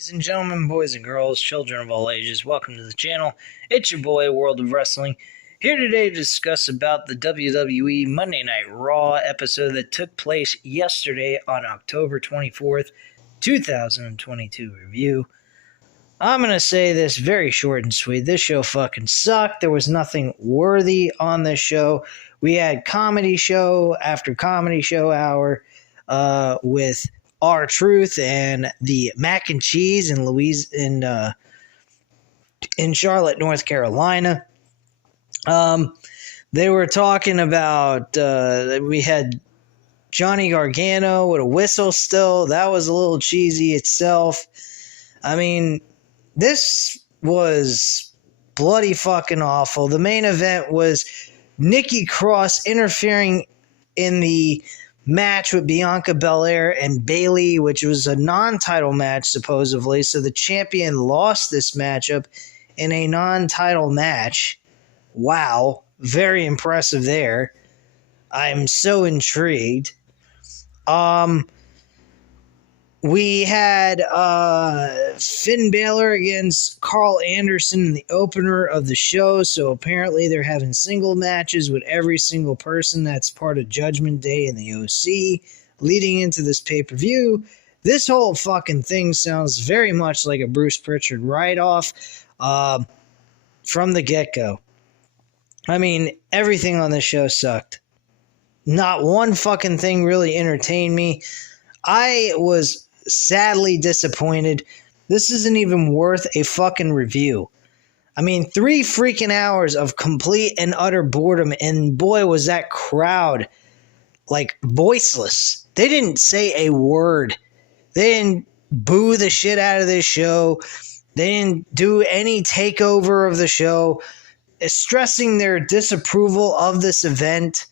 Ladies and gentlemen, boys and girls, children of all ages, welcome to the channel. It's your boy, World of Wrestling, here today to discuss about the WWE Monday Night Raw episode that took place yesterday on October 24th, 2022 review. I'm going to say this very short and sweet. This show fucking sucked. There was nothing worthy on this show. We had comedy show after comedy show hour with R-Truth and the mac and cheese in Charlotte, North Carolina. They were talking about we had Johnny Gargano with a whistle still. That was a little cheesy itself. I mean, this was bloody fucking awful. The main event was Nikki Cross interfering in the match with Bianca Belair and Bayley, which was a non-title match supposedly. So the champion lost this matchup in a non-title match. Wow, very impressive there. I'm so intrigued. We had Finn Balor against Carl Anderson in the opener of the show, so apparently they're having single matches with every single person that's part of Judgment Day in the OC leading into this pay-per-view. This whole fucking thing sounds very much like a Bruce Pritchard write-off from the get-go. I mean, everything on this show sucked. Not one fucking thing really entertained me. I was sadly disappointed. This isn't even worth a fucking review. I mean, 3 freaking hours of complete and utter boredom, and boy, was that crowd, like, voiceless. They didn't say a word. They didn't boo the shit out of this show. They didn't do any takeover of the show, stressing their disapproval of this event.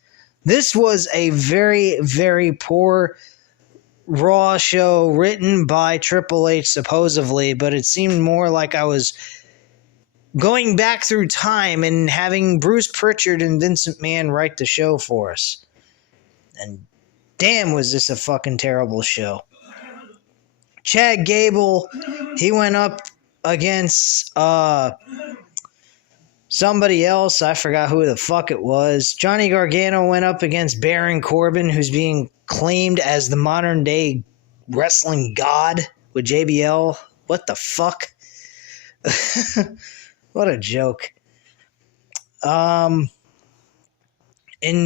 This was a very, very poor Raw show written by Triple H supposedly, but it seemed more like I was going back through time and having Bruce Pritchard and Vincent Mann write the show for us. And damn, was this a fucking terrible show. Chad Gable, he went up against somebody else. I forgot who the fuck it was. Johnny Gargano went up against Baron Corbin, who's being claimed as the modern day wrestling god with JBL. What the fuck? What a joke. And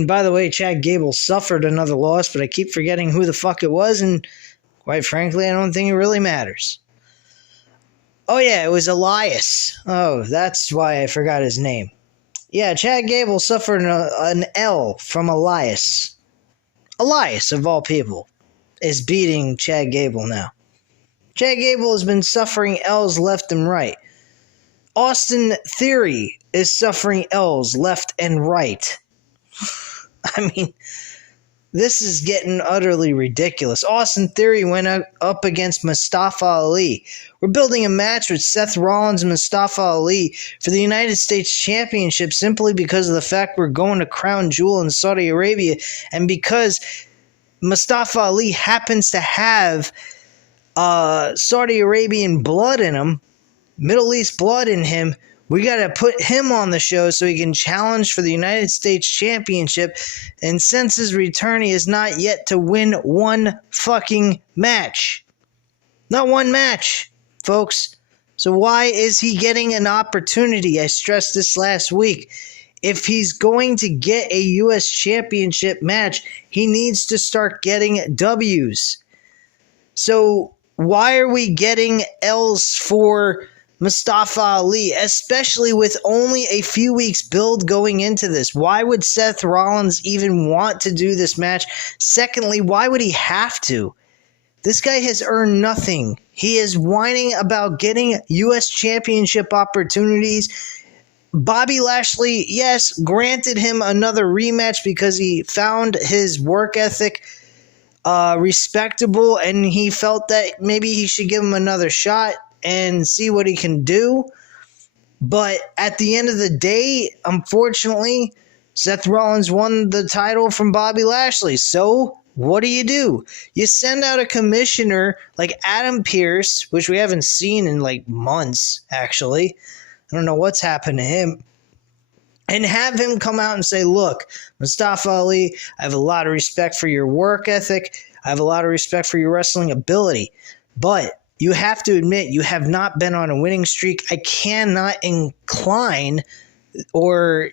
by the way, Chad Gable suffered another loss, but I keep forgetting who the fuck it was, and quite frankly, I don't think it really matters. Oh yeah, it was Elias. Oh, that's why I forgot his name. Yeah, Chad Gable suffered an L from Elias. Elias, of all people, is beating Chad Gable now. Chad Gable has been suffering L's left and right. Austin Theory is suffering L's left and right. I mean, this is getting utterly ridiculous. Austin Theory went up against Mustafa Ali. We're building a match with Seth Rollins and Mustafa Ali for the United States Championship simply because of the fact we're going to Crown Jewel in Saudi Arabia, and because Mustafa Ali happens to have Saudi Arabian blood in him, Middle East blood in him. We got to put him on the show so he can challenge for the United States Championship. And since his return, he is not yet to win one fucking match. Not one match, folks. So why is he getting an opportunity? I stressed this last week. If he's going to get a U.S. Championship match, he needs to start getting W's. So why are we getting L's for Mustafa Ali, especially with only a few weeks build going into this? Why would Seth Rollins even want to do this match? Secondly, why would he have to? This guy has earned nothing. He is whining about getting U.S. Championship opportunities. Bobby Lashley, yes, granted him another rematch because he found his work ethic respectable, and he felt that maybe he should give him another shot and see what he can do. But at the end of the day, unfortunately, Seth Rollins won the title from Bobby Lashley. So what do? You send out a commissioner like Adam Pearce, which we haven't seen in like months, actually. I don't know what's happened to him. And have him come out and say, look, Mustafa Ali, I have a lot of respect for your work ethic. I have a lot of respect for your wrestling ability. But you have to admit, you have not been on a winning streak. I cannot incline or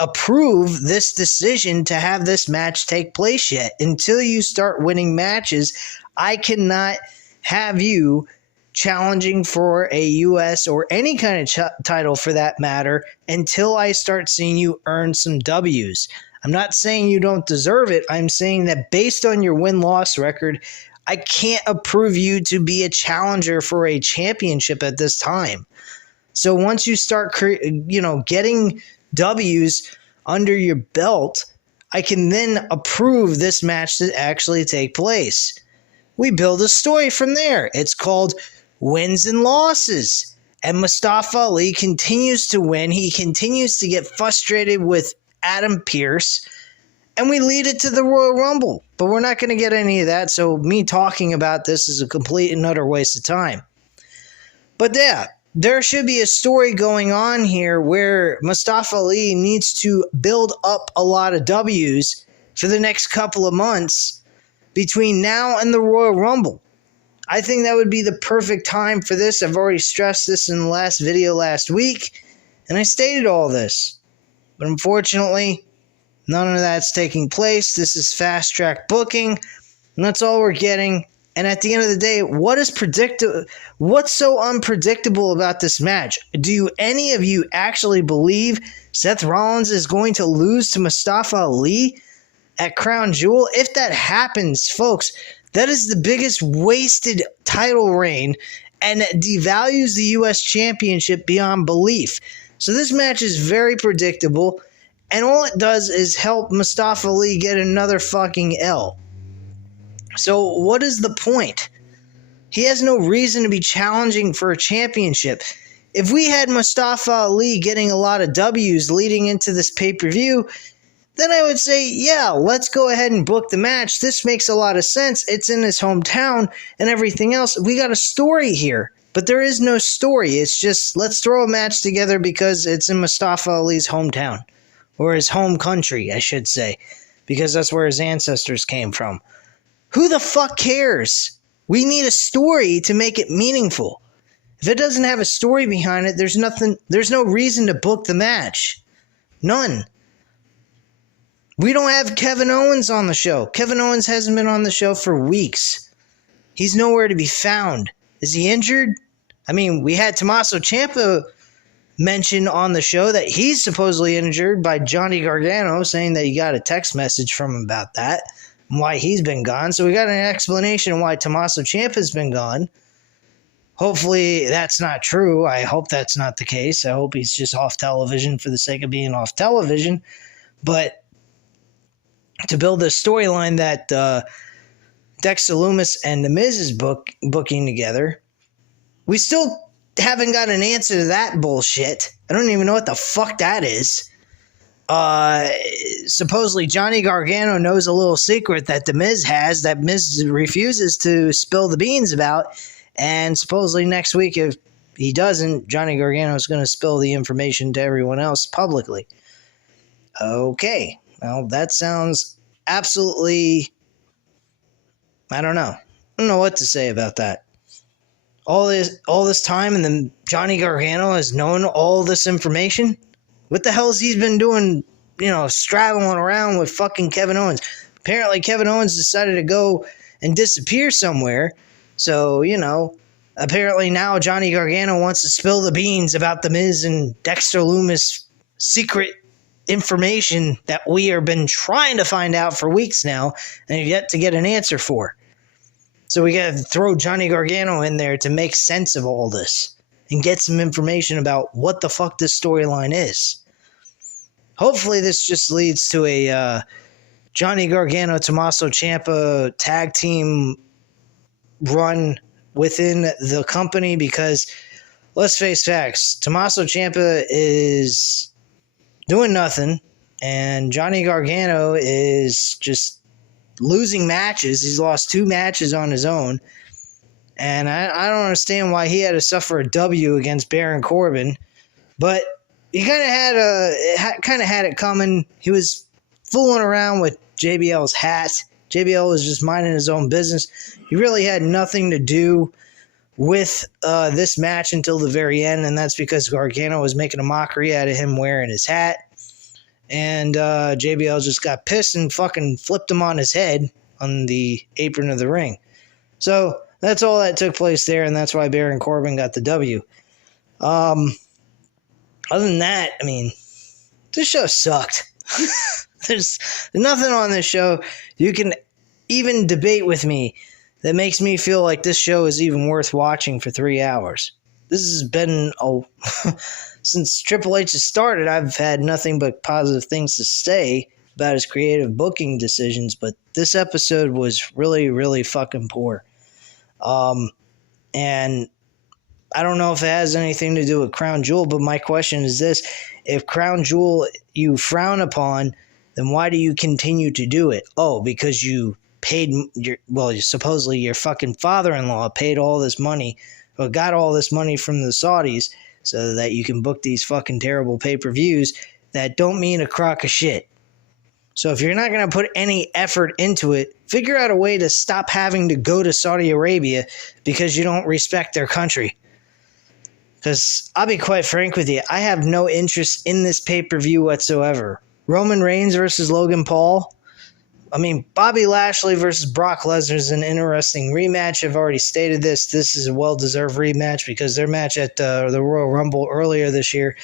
approve this decision to have this match take place yet. Until you start winning matches, I cannot have you challenging for a U.S. or any kind of title for that matter until I start seeing you earn some W's. I'm not saying you don't deserve it. I'm saying that based on your win-loss record, I can't approve you to be a challenger for a championship at this time. So once you start, getting W's under your belt, I can then approve this match to actually take place. We build a story from there. It's called wins and losses. And Mustafa Ali continues to win. He continues to get frustrated with Adam Pearce. And we lead it to the Royal Rumble. But we're not going to get any of that. So me talking about this is a complete and utter waste of time. But yeah, there should be a story going on here where Mustafa Ali needs to build up a lot of W's for the next couple of months between now and the Royal Rumble. I think that would be the perfect time for this. I've already stressed this in the last video last week, and I stated all this. But unfortunately, none of that's taking place. This is fast-track booking, and that's all we're getting. And at the end of the day, what's so unpredictable about this match? Do any of you actually believe Seth Rollins is going to lose to Mustafa Ali at Crown Jewel? If that happens, folks, that is the biggest wasted title reign and devalues the U.S. Championship beyond belief. So this match is very predictable, and all it does is help Mustafa Ali get another fucking L. So what is the point? He has no reason to be challenging for a championship. If we had Mustafa Ali getting a lot of W's leading into this pay-per-view, then I would say, yeah, let's go ahead and book the match. This makes a lot of sense. It's in his hometown and everything else. We got a story here, but there is no story. It's just, let's throw a match together because it's in Mustafa Ali's hometown, or his home country, I should say, because that's where his ancestors came from. Who the fuck cares? We need a story to make it meaningful. If it doesn't have a story behind it, there's no reason to book the match. None. We don't have Kevin Owens on the show. Kevin Owens hasn't been on the show for weeks. He's nowhere to be found. Is he injured? I mean, we had Tommaso Ciampa mention on the show that he's supposedly injured by Johnny Gargano, saying that he got a text message from him about that and why he's been gone. So we got an explanation why Tommaso Ciampa's been gone. Hopefully that's not true. I hope that's not the case. I hope he's just off television for the sake of being off television. But to build a storyline that Dexter Lumis and The Miz is booking together, we still haven't got an answer to that bullshit. I don't even know what the fuck that is. Supposedly Johnny Gargano knows a little secret that The Miz has that Miz refuses to spill the beans about, and supposedly next week, if he doesn't, Johnny Gargano is going to spill the information to everyone else publicly. Okay. Well, that sounds absolutely, I don't know. I don't know what to say about that. All this time, and then Johnny Gargano has known all this information? What the hell has he been doing, straddling around with fucking Kevin Owens? Apparently Kevin Owens decided to go and disappear somewhere. So, apparently now Johnny Gargano wants to spill the beans about The Miz and Dexter Lumis' secret information that we have been trying to find out for weeks now and have yet to get an answer for. So we got to throw Johnny Gargano in there to make sense of all this and get some information about what the fuck this storyline is. Hopefully this just leads to a Johnny Gargano, Tommaso Ciampa tag team run within the company, because let's face facts, Tommaso Ciampa is doing nothing, and Johnny Gargano is just losing matches. He's lost 2 matches on his own. And I don't understand why he had to suffer a W against Baron Corbin. But he kind of had it coming. He was fooling around with JBL's hat. JBL was just minding his own business. He really had nothing to do with this match until the very end, and that's because Gargano was making a mockery out of him wearing his hat. And JBL just got pissed and fucking flipped him on his head on the apron of the ring. So that's all that took place there, and that's why Baron Corbin got the W. Other than that, I mean, this show sucked. There's nothing on this show you can even debate with me that makes me feel like this show is even worth watching for 3 hours. This has been since Triple H has started, I've had nothing but positive things to say about his creative booking decisions, but this episode was really, really fucking poor. And I don't know if it has anything to do with Crown Jewel, but my question is this. If Crown Jewel you frown upon, then why do you continue to do it? Oh, because you paid supposedly your fucking father-in-law paid all this money, or got all this money from the Saudis so that you can book these fucking terrible pay-per-views that don't mean a crock of shit. So if you're not going to put any effort into it, figure out a way to stop having to go to Saudi Arabia because you don't respect their country. Because I'll be quite frank with you, I have no interest in this pay-per-view whatsoever. Roman Reigns versus Logan Paul. I mean, Bobby Lashley versus Brock Lesnar is an interesting rematch. I've already stated this. This is a well-deserved rematch because their match at the Royal Rumble earlier this year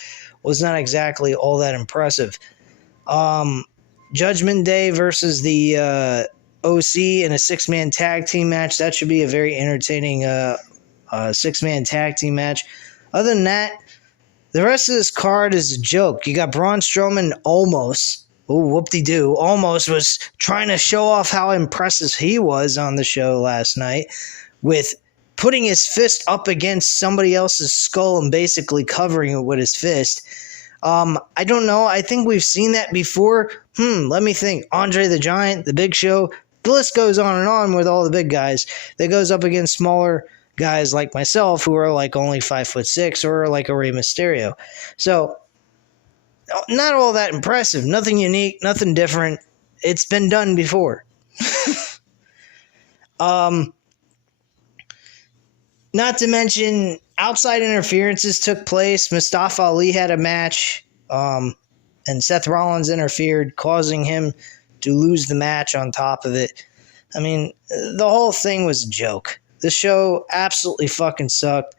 was not exactly all that impressive. Judgment Day versus the OC in a 6-man tag team match. That should be a very entertaining 6-man tag team match. Other than that, the rest of this card is a joke. You got Braun Strowman almost was trying to show off how impressive he was on the show last night with putting his fist up against somebody else's skull and basically covering it with his fist. I don't know. I think we've seen that before. Let me think. Andre the Giant, The Big Show. The list goes on and on with all the big guys. That goes up against smaller guys like myself who are like only 5'6" or like a Rey Mysterio. So, not all that impressive. Nothing unique. Nothing different. It's been done before. Not to mention, outside interferences took place. Mustafa Ali had a match, and Seth Rollins interfered, causing him to lose the match on top of it. I mean, the whole thing was a joke. The show absolutely fucking sucked.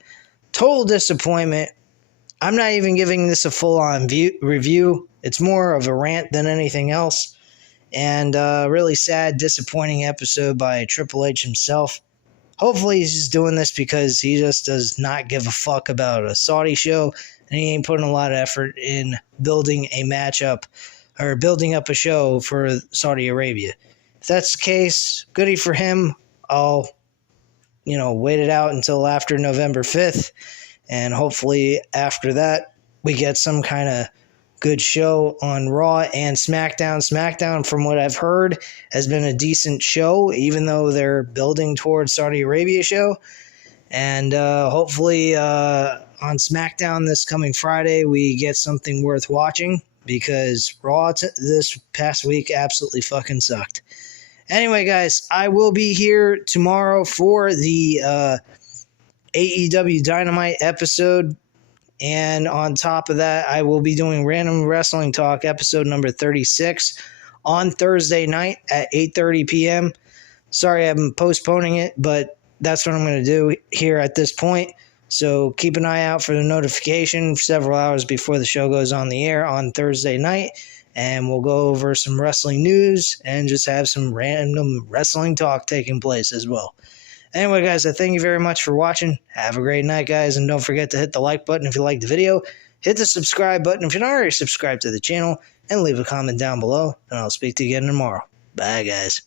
Total disappointment. I'm not even giving this a full-on review. It's more of a rant than anything else. And a really sad, disappointing episode by Triple H himself. Hopefully he's just doing this because he just does not give a fuck about a Saudi show, and he ain't putting a lot of effort in building a matchup or building up a show for Saudi Arabia. If that's the case, goody for him. I'll, wait it out until after November 5th, and hopefully after that we get some kind of good show on Raw and SmackDown. SmackDown, from what I've heard, has been a decent show, even though they're building towards Saudi Arabia show. And hopefully on SmackDown this coming Friday, we get something worth watching, because Raw this past week absolutely fucking sucked. Anyway, guys, I will be here tomorrow for the AEW Dynamite episode. And on top of that, I will be doing Random Wrestling Talk episode number 36 on Thursday night at 8:30 p.m. Sorry I'm postponing it, but that's what I'm going to do here at this point. So keep an eye out for the notification several hours before the show goes on the air on Thursday night. And we'll go over some wrestling news and just have some random wrestling talk taking place as well. Anyway, guys, I thank you very much for watching. Have a great night, guys, and don't forget to hit the like button if you liked the video. Hit the subscribe button if you're not already subscribed to the channel, and leave a comment down below, and I'll speak to you again tomorrow. Bye, guys.